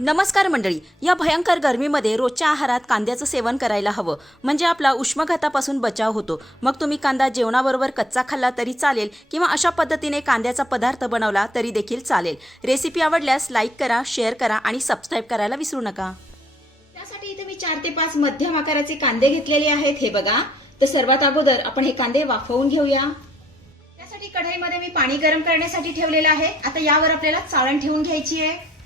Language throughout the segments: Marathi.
नमस्कार मंडळी या भयंकर गरमीमध्ये रोजच्या आहारात कांद्याचं सेवन करायला हवं. म्हणजे आपला उष्माघातापासून बचाव होतो. मग तुम्ही कांदा जेवणाबरोबर कच्चा खाल्ला तरी चालेल किंवा अशा पद्धतीने कांद्याचा पदार्थ बनवला तरी देखील चालेल. रेसिपी आवडल्यास लाईक करा शेअर करा आणि सबस्क्राईब करायला विसरू नका. त्यासाठी इथे मी चार ते पाच मध्यम आकाराचे कांदे घेतलेले आहेत. हे बघा. तर सर्वात अगोदर आपण हे कांदे वाफवून घेऊया. त्यासाठी कढईमध्ये मी पाणी गरम करण्यासाठी ठेवलेलं आहे. आता यावर आपल्याला चाळण ठेवून घ्यायची आहे.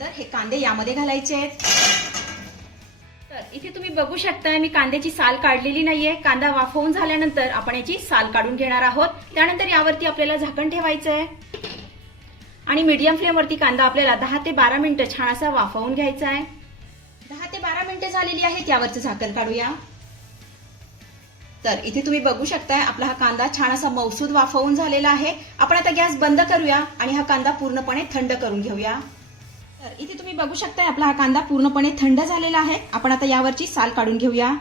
त्यानंतर हे कांदे यामध्ये घालायचे आहेत. तर इथे तुम्ही बघू शकता मी कांद्याची साल काढलेली नाहीये. कांदा वाफवून झाल्यानंतर आपण याची साल काढून घेणार आहोत. त्यानंतर यावरती आपल्याला झाकण ठेवायचं आहे आणि मीडियम फ्लेमवरती कांदा आपल्याला दहा ते बारा मिनिटं छान असा वाफवून घ्यायचा आहे दहा ते बारा मिनिटं झालेली आहेत यावरचं झाकण काढूया. तर इथे तुम्ही बघू शकताय आपला हा कांदा छान असा मौसूद वाफवून झालेला आहे. आपण आता गॅस बंद करूया आणि हा कांदा पूर्णपणे थंड करून घेऊया. तर इथे तुम्ही बघू शकताय आपला हा कांदा पूर्णपणे थंड झालेला आहे. आपण आता यावरची साल काढून घेऊया.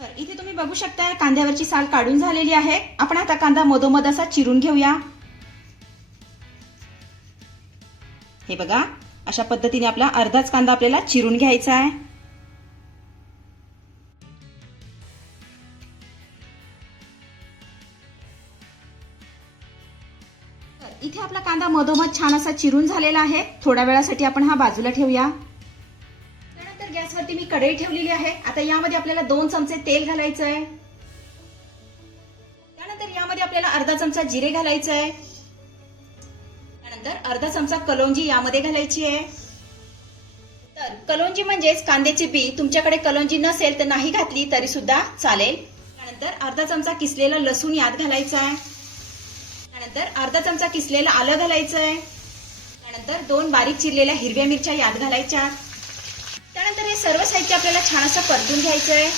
तर इथे तुम्ही बघू शकताय कांद्यावरची साल काढून झालेली आहे. आपण आता कांदा मधोमध असा चिरून घेऊया. हे बघा अशा पद्धतीने आपला अर्धाच कांदा आपल्याला चिरून घ्यायचा आहे. तर इथे आपला कांदा मधोमध छान असा चिरून झालेला आहे. थोड्या वेळासाठी आपण हा बाजूला ठेवूया. गॅसवरती मी कढई ठेवलेली आहे. आता यामध्ये आपल्याला दोन चमचे तेल घालायचं आहे त्यानंतर यामध्ये आपल्याला अर्धा चमचा जिरे घालायचं आहे त्यानंतर अर्धा चमचा कलोंजी यामध्ये घालायची आहे. तर कलोंजी म्हणजेच कांद्याची बी तुमच्याकडे कलोंजी नसेल तर नाही घातली तरी सुद्धा चालेल. त्यानंतर अर्धा चमचा किसलेला लसूण यात घालायचा आहे त्यानंतर अर्धा चमचा किसलेलं आलं घालायचं आहे त्यानंतर दोन बारीक चिरलेल्या हिरव्या मिरच्या यात घालायच्या. हे सर्व साहित्य आपल्याला छान असं परतून घ्यायचं आहे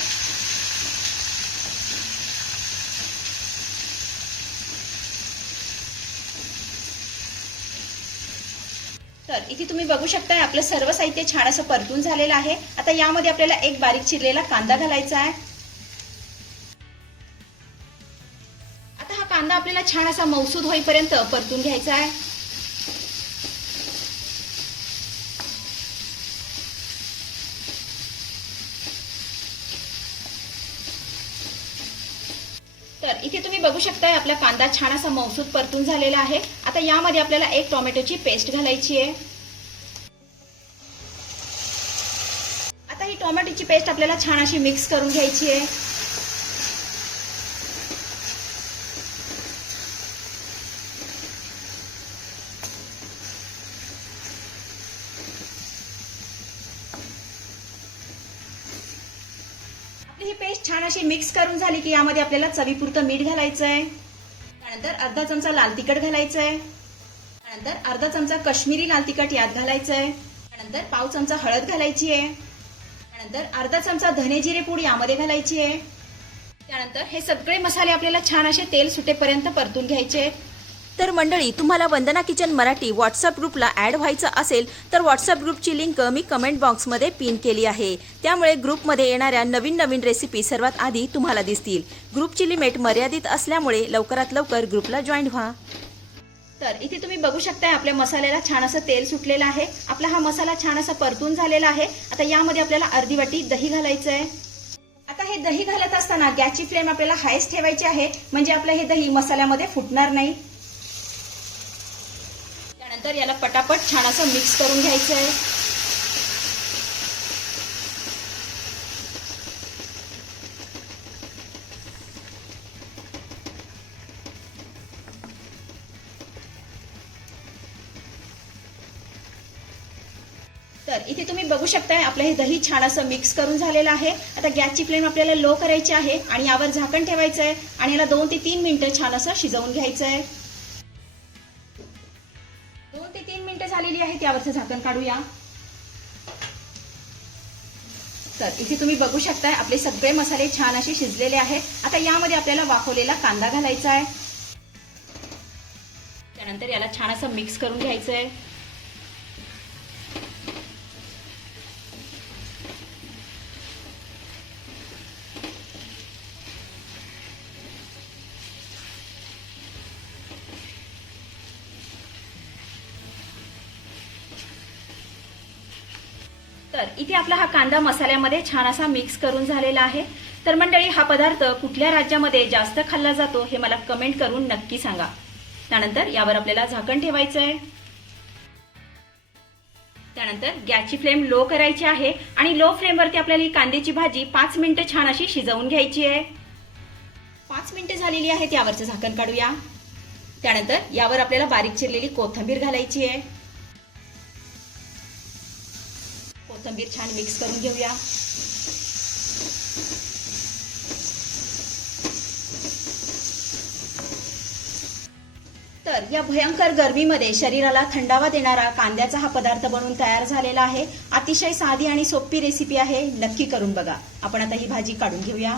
तर इथे तुम्ही बघू शकताय आपलं सर्व साहित्य छान असं परतून झालेलं आहे. आता यामध्ये आपल्याला एक बारीक चिरलेला कांदा घालायचा आहे आता हा कांदा आपल्याला छान असा मौसूद होईपर्यंत परतून घ्यायचा आहे तर इथे तुम्ही बघू शकताय आपला कांदा छान असा मौसूद परतून झालेला आहे. आता यामध्ये आपल्याला एक टोमॅटोची पेस्ट घालायची आहे. आता ही टोमॅटोची पेस्ट आपल्याला छान अशी मिक्स करून घ्यायची आहे आपली ही पेस्ट छान अशी मिक्स करून झाली की यामध्ये आपल्याला चवीपुरतं मीठ घालायचं आहे त्यानंतर अर्धा चमचा लाल तिखट घालायचं आहे त्यानंतर अर्धा चमचा कश्मीरी लाल तिखट यात घालायचं आहे त्यानंतर पाव चमचा हळद घालायची आहे त्यानंतर अर्धा चमचा धने जिरे पूड यामध्ये घालायची आहे त्यानंतर हे सगळे मसाले आपल्याला छान असे तेल सुटेपर्यंत परतून घ्यायचे. आहेत तर मंडळी तुम्हाला वंदना किचन मराठी व्हॉट्सअप ग्रुपला ॲड व्हायचं असेल तर व्हॉट्सअप ग्रुपची लिंक मी कमेंट बॉक्समध्ये पिन केली आहे. त्यामुळे ग्रुपमध्ये येणाऱ्या नवीन नवीन रेसिपी सर्वात आधी तुम्हाला दिसतील. ग्रुपची लिमिट मर्यादित असल्यामुळे लवकरात लवकर ग्रुपला जॉईन व्हा. तर इथे तुम्ही बघू शकताय आपल्या मसाल्याला छान असं तेल सुटलेलं आहे. आपला हा मसाला छान असा परतून झालेला आहे. आता यामध्ये आपल्याला अर्धी वाटी दही घालायचं आहे आता हे दही घालत असताना गॅसची फ्लेम आपल्याला हायस्ट ठेवायची आहे. म्हणजे आपलं हे दही मसाल्यामध्ये फुटणार नाही. त्यानंतर याला पटापट छान असं मिक्स करून घ्यायचं आहे. तर तर इथे तुम्ही बघू शकताय आपलं हे दही छान असं मिक्स करून झालेलं आहे. आता गॅसची फ्लेम आपल्याला लो करायची आहे आणि यावर झाकण ठेवायचं आहे आणि याला दोन ते तीन मिनिटं छान असं शिजवून घ्यायचं आहे त्यावरचं झाकण काढूया. तर इथे तुम्ही बघू शकताय आपले सगळे मसाले छान असे शिजलेले आहेत. आता यामध्ये आपल्याला वाफवलेला कांदा घालायचा आहे. त्यानंतर याला छान असं मिक्स करून घ्यायचं आहे तर इथे आपला हा कांदा मसाल्यामध्ये छान असा मिक्स करून झालेला आहे. तर मंडळी हा पदार्थ कुठल्या राज्यामध्ये जास्त खाल्ला जातो हे मला कमेंट करून नक्की सांगा. त्यानंतर यावर आपल्याला झाकण ठेवायचं आहे त्यानंतर गॅसची फ्लेम लो करायची आहे आणि लो फ्लेमवरती आपल्याला ही कांद्याची भाजी पाच मिनिटं छान अशी शिजवून घ्यायची आहे. पाच मिनिटं झालेली आहेत यावरचं झाकण काढूया. त्यानंतर यावर आपल्याला बारीक चिरलेली कोथिंबीर घालायची आहे. कोथंबीर छान मिक्स करून घेऊया. तर या भयंकर गरमीमध्ये शरीराला थंडावा देणारा कांद्याचा हा पदार्थ बनवून तयार झालेला आहे. अतिशय साधी आणि सोपी रेसिपी आहे. नक्की करून बघा. आपण आता ही भाजी काढून घेऊया.